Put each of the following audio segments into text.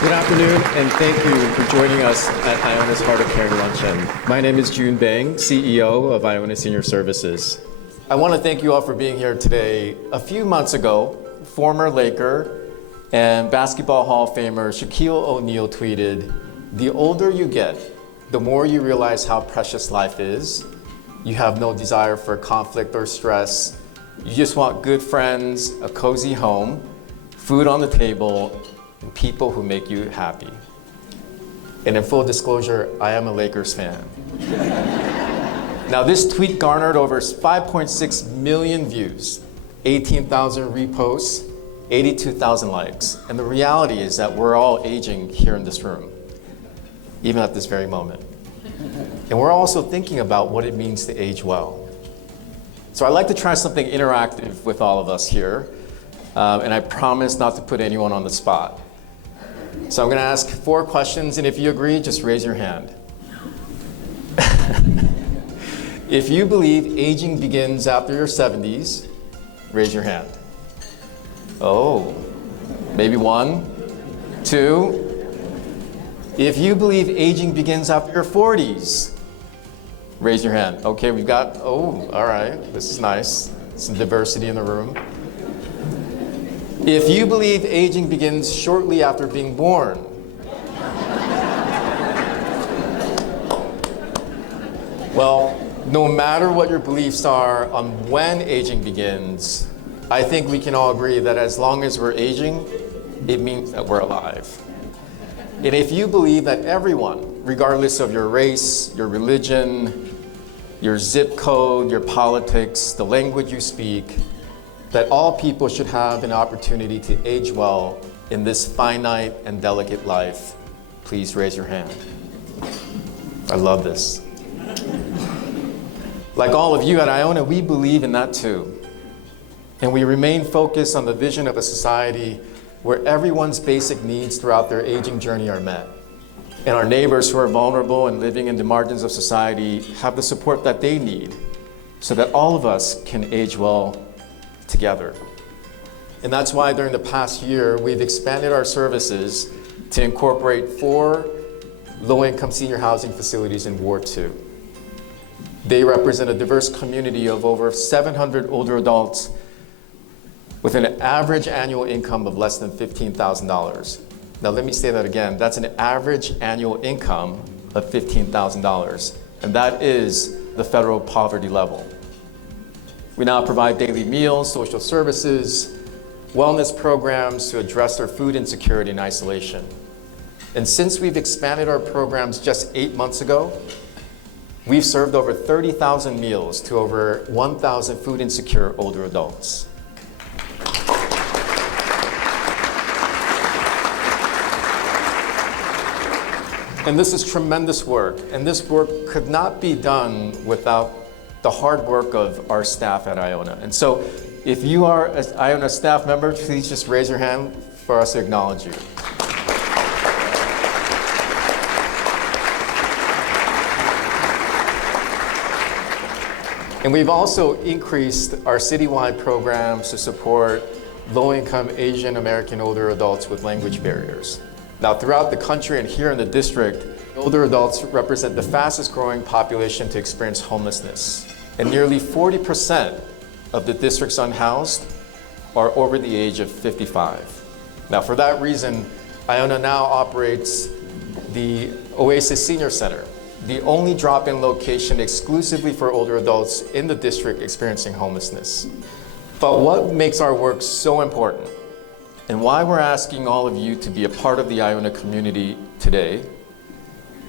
Good afternoon, and thank you for joining us at Iona's Heart of Caring Luncheon. My name is Jun Bang, CEO of Iona Senior Services. I want to thank you all for being here today. A few months ago, former Laker and Basketball Hall of Famer Shaquille O'Neal tweeted, "The older you get, the more you realize how precious life is. You have no desire for conflict or stress. You just want good friends, a cozy home, food on the table, and people who make you happy." And in full disclosure, I am a Lakers fan. Now, this tweet garnered over 5.6 million views, 18,000 reposts, 82,000 likes. And the reality is that we're all aging here in this room, even at this very moment. And we're also thinking about what it means to age well. So I'd like to try something interactive with all of us here, and I promise not to put anyone on the spot. So I'm going to ask 4 questions, and if you agree, just raise your hand. If you believe aging begins after your 70s, raise your hand. Oh, maybe 1, 2. If you believe aging begins after your 40s, raise your hand. Okay, we've got, all right, this is nice. Some diversity in the room. If you believe aging begins shortly after being born, well, no matter what your beliefs are on when aging begins, I think we can all agree that as long as we're aging, it means that we're alive. And if you believe that everyone, regardless of your race, your religion, your zip code, your politics, the language you speak, that all people should have an opportunity to age well in this finite and delicate life, please raise your hand. I love this. Like all of you at Iona, we believe in that too. And we remain focused on the vision of a society where everyone's basic needs throughout their aging journey are met. And our neighbors who are vulnerable and living in the margins of society have the support that they need so that all of us can age well together. And that's why during the past year, we've expanded our services to incorporate 4 low-income senior housing facilities in Ward 2. They represent a diverse community of over 700 older adults with an average annual income of less than $15,000. Now let me say that again, that's an average annual income of $15,000, and that is the federal poverty level. We now provide daily meals, social services, wellness programs to address their food insecurity and isolation. And since we've expanded our programs just 8 months ago, we've served over 30,000 meals to over 1,000 food insecure older adults. And this is tremendous work, and this work could not be done without the hard work of our staff at Iona. And so if you are an Iona staff member, please just raise your hand for us to acknowledge you. And we've also increased our citywide programs to support low-income Asian American older adults with language barriers. Now, throughout the country and here in the district, older adults represent the fastest growing population to experience homelessness. And nearly 40% of the district's unhoused are over the age of 55. Now, for that reason, Iona now operates the Oasis Senior Center, the only drop-in location exclusively for older adults in the district experiencing homelessness. But what makes our work so important, and why we're asking all of you to be a part of the Iona community today,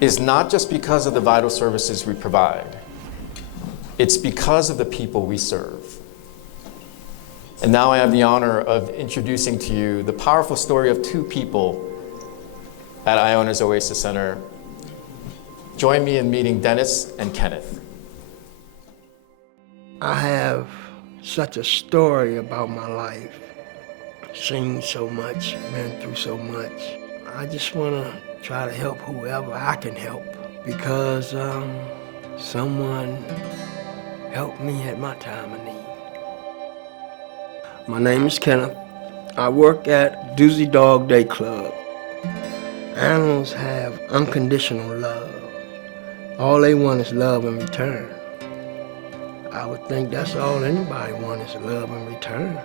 is not just because of the vital services we provide. It's because of the people we serve. And now I have the honor of introducing to you the powerful story of 2 people at Iona's Oasis Center. Join me in meeting Dennis and Kenneth. I have such a story about my life. Seen so much, been through so much. I just want to try to help whoever I can help because someone helped me at my time of need. My name is Kenneth. I work at Doozy Dog Day Club. Animals have unconditional love. All they want is love in return. I would think that's all anybody wants is love in return.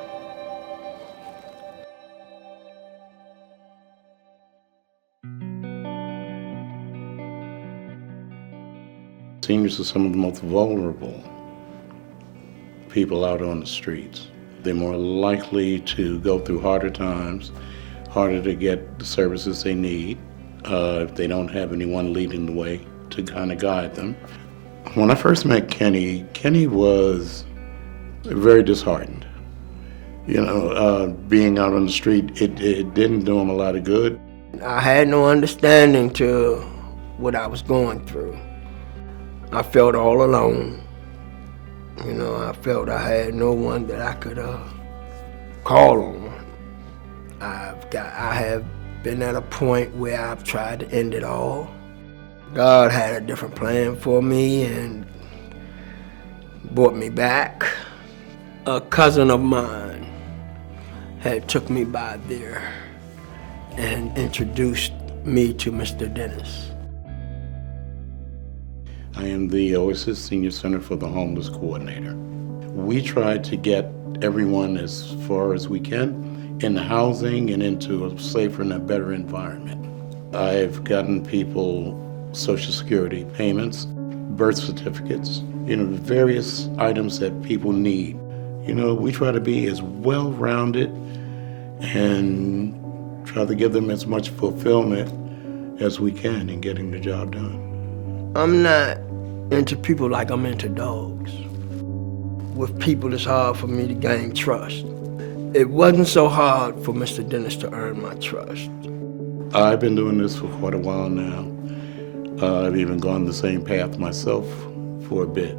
Seniors are some of the most vulnerable people out on the streets. They're more likely to go through harder times, harder to get the services they need if they don't have anyone leading the way to kind of guide them. When I first met Kenny, Kenny was very disheartened. You know, being out on the street, it didn't do him a lot of good. I had no understanding to what I was going through. I felt all alone. You know, I felt I had no one that I could call on. I have been at a point where I've tried to end it all. God had a different plan for me and brought me back. A cousin of mine had took me by there and introduced me to Mr. Dennis. I am the Oasis Senior Center for the Homeless Coordinator. We try to get everyone as far as we can in housing and into a safer and a better environment. I've gotten people Social Security payments, birth certificates, you know, various items that people need. You know, we try to be as well-rounded and try to give them as much fulfillment as we can in getting the job done. I'm not into people like I'm into dogs. With people, it's hard for me to gain trust. It wasn't so hard for Mr. Dennis to earn my trust. I've been doing this for quite a while now. I've even gone the same path myself for a bit.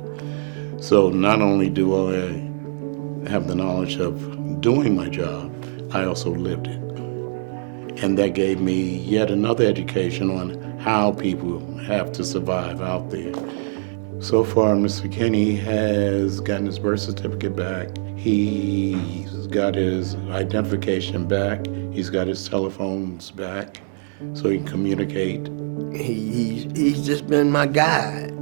So not only do I have the knowledge of doing my job, I also lived it. And that gave me yet another education on how people have to survive out there. So far, Mr. Kenny has gotten his birth certificate back. He's got his identification back. He's got his telephones back so he can communicate. He's just been my guide.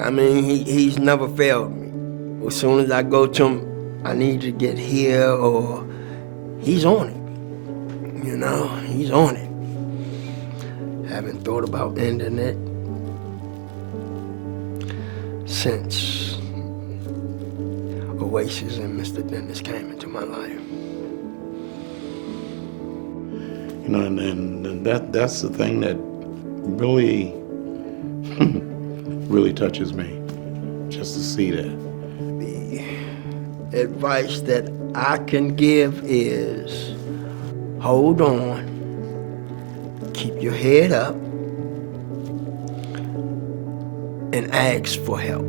I mean, he's never failed me. As soon as I go to him, I need to get here, or he's on it. You know, he's on it. Haven't thought about ending it since Oasis and Mr. Dennis came into my life. You know, and that's the thing that really, really touches me, just to see that. The advice that I can give is hold on, keep your head up, and ask for help.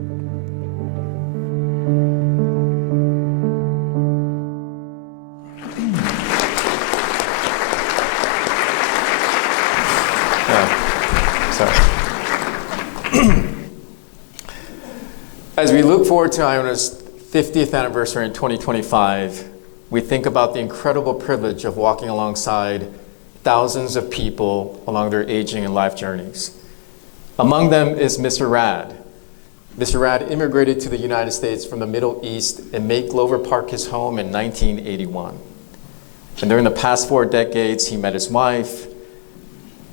As we look forward to Iona's 50th anniversary in 2025, we think about the incredible privilege of walking alongside thousands of people along their aging and life journeys. Among them is Mr. Rad. Mr. Rad immigrated to the United States from the Middle East and made Glover Park his home in 1981. And during the past 4 decades, he met his wife,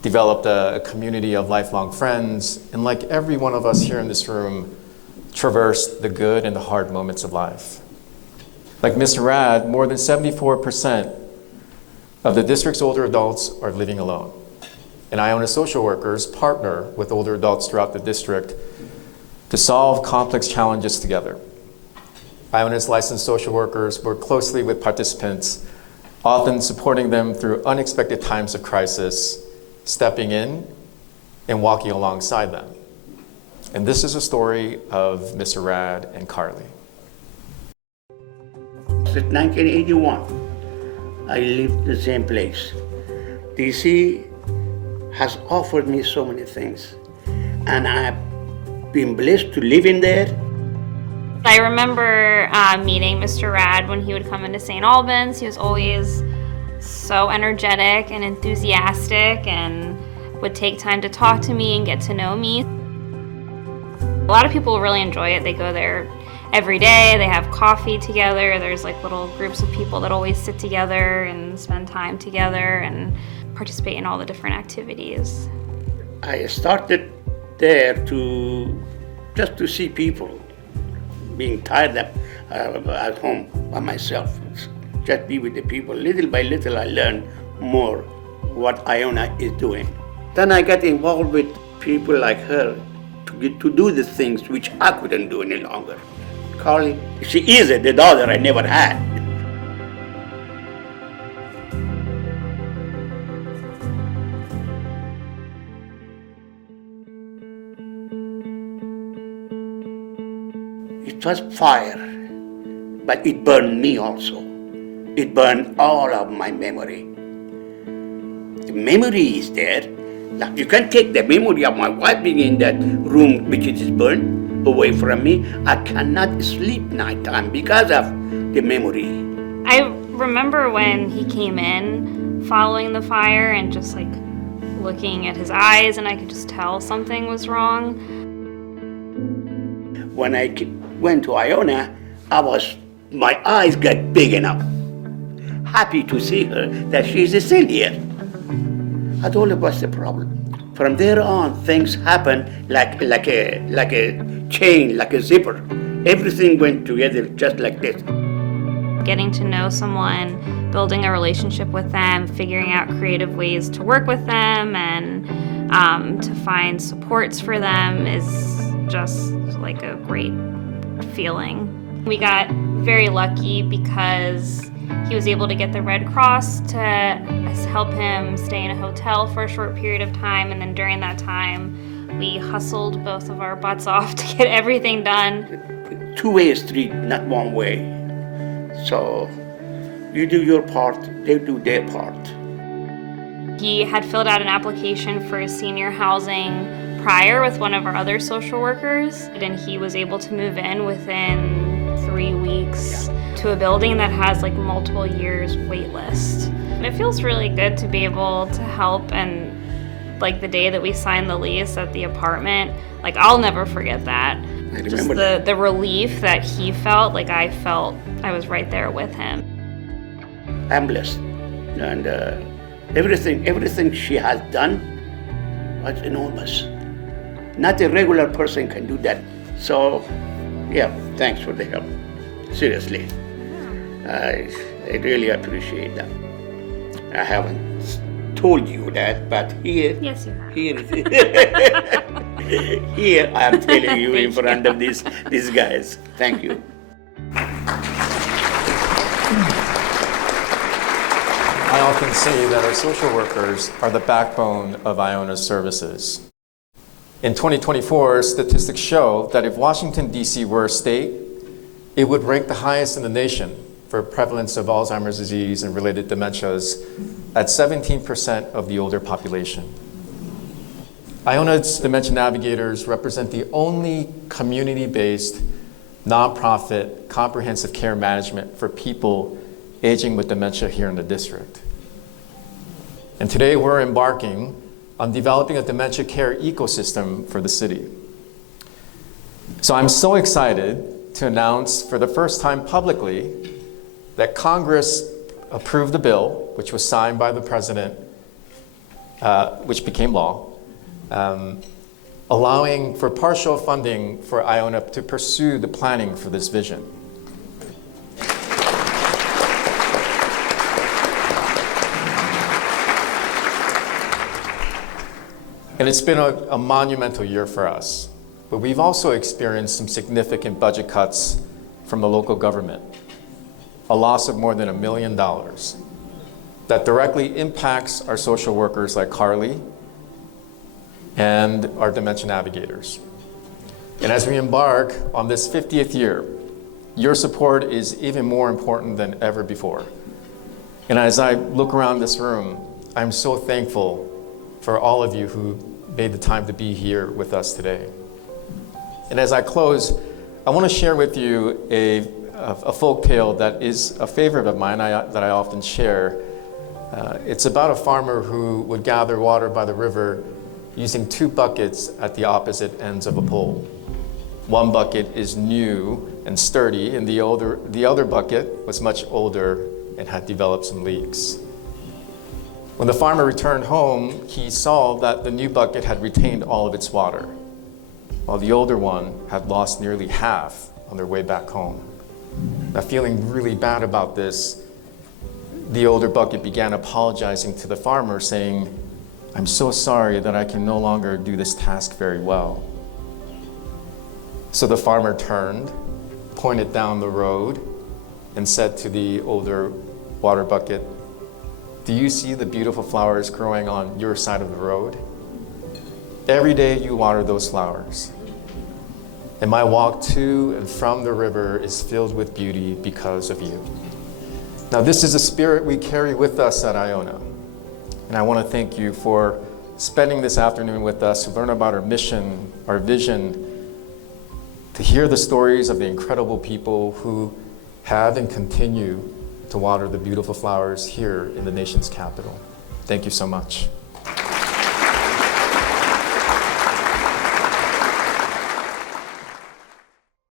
developed a community of lifelong friends, and like every one of us here in this room, traversed the good and the hard moments of life. Like Mr. Rad, more than 74% of the district's older adults are living alone. And Iona social workers partner with older adults throughout the district to solve complex challenges together. Iona's licensed social workers work closely with participants, often supporting them through unexpected times of crisis, stepping in and walking alongside them. And this is a story of Mr. Rad and Carly. Since 1981, I lived in the same place. DC has offered me so many things, and I've been blessed to live in there. I remember meeting Mr. Rad when he would come into St. Albans. He was always so energetic and enthusiastic and would take time to talk to me and get to know me. A lot of people really enjoy it. They go there every day, they have coffee together. There's like little groups of people that always sit together and spend time together and participate in all the different activities. I started there just to see people, being tired at home by myself. Just be with the people. Little by little, I learned more what Iona is doing. Then I got involved with people like her to do the things which I couldn't do any longer. Carly, she is the daughter I never had. It was fire, but it burned me also. It burned all of my memory. The memory is there. Like you can take the memory of my wife being in that room which it is burned away from me. I cannot sleep nighttime because of the memory. I remember when he came in following the fire and just like looking at his eyes, and I could just tell something was wrong. When I went to Iona, my eyes got big enough. Happy to see her, that she's still here. I told her what's the problem. From there on, things happened like a chain, like a zipper. Everything went together just like this. Getting to know someone, building a relationship with them, figuring out creative ways to work with them and to find supports for them is just like a great feeling. We got very lucky because he was able to get the Red Cross to help him stay in a hotel for a short period of time, and then during that time we hustled both of our butts off to get everything done. Two-way street, not one way. So you do your part, they do their part. He had filled out an application for senior housing prior with one of our other social workers, and he was able to move in within 3 weeks to a building that has like multiple years wait list. It feels really good to be able to help, and like the day that we signed the lease at the apartment, like I'll never forget that. I Just remember the relief that he felt, like I felt I was right there with him. I'm blessed, and everything she has done was enormous. Not a regular person can do that. So, yeah, thanks for the help. Seriously, I really appreciate that. I haven't told you that, but here, Yes, you have. here I am telling you in front of these guys. Thank you. I often say that our social workers are the backbone of Iona's services. In 2024, statistics show that if Washington, D.C. were a state, it would rank the highest in the nation for prevalence of Alzheimer's disease and related dementias at 17% of the older population. Iona's Dementia Navigators represent the only community-based, nonprofit, comprehensive care management for people aging with dementia here in the district. And today we're embarking on developing a dementia care ecosystem for the city. So I'm so excited to announce for the first time publicly that Congress approved the bill, which was signed by the president, which became law, allowing for partial funding for Iona to pursue the planning for this vision. And it's been a monumental year for us, but we've also experienced some significant budget cuts from the local government, a loss of more than $1 million that directly impacts our social workers like Carly and our dementia navigators. And as we embark on this 50th year, your support is even more important than ever before. And as I look around this room, I'm so thankful for all of you who made the time to be here with us today. And as I close, I want to share with you a folk tale that is a favorite of mine that I often share. It's about a farmer who would gather water by the river using 2 buckets at the opposite ends of a pole. One bucket is new and sturdy, and the other bucket was much older and had developed some leaks. When the farmer returned home, he saw that the new bucket had retained all of its water, while the older one had lost nearly half on their way back home. Now, feeling really bad about this, the older bucket began apologizing to the farmer, saying, "I'm so sorry that I can no longer do this task very well." So the farmer turned, pointed down the road, and said to the older water bucket, "Do you see the beautiful flowers growing on your side of the road? Every day you water those flowers. And my walk to and from the river is filled with beauty because of you." Now, this is a spirit we carry with us at Iona. And I want to thank you for spending this afternoon with us to learn about our mission, our vision, to hear the stories of the incredible people who have and continue to water the beautiful flowers here in the nation's capital. Thank you so much.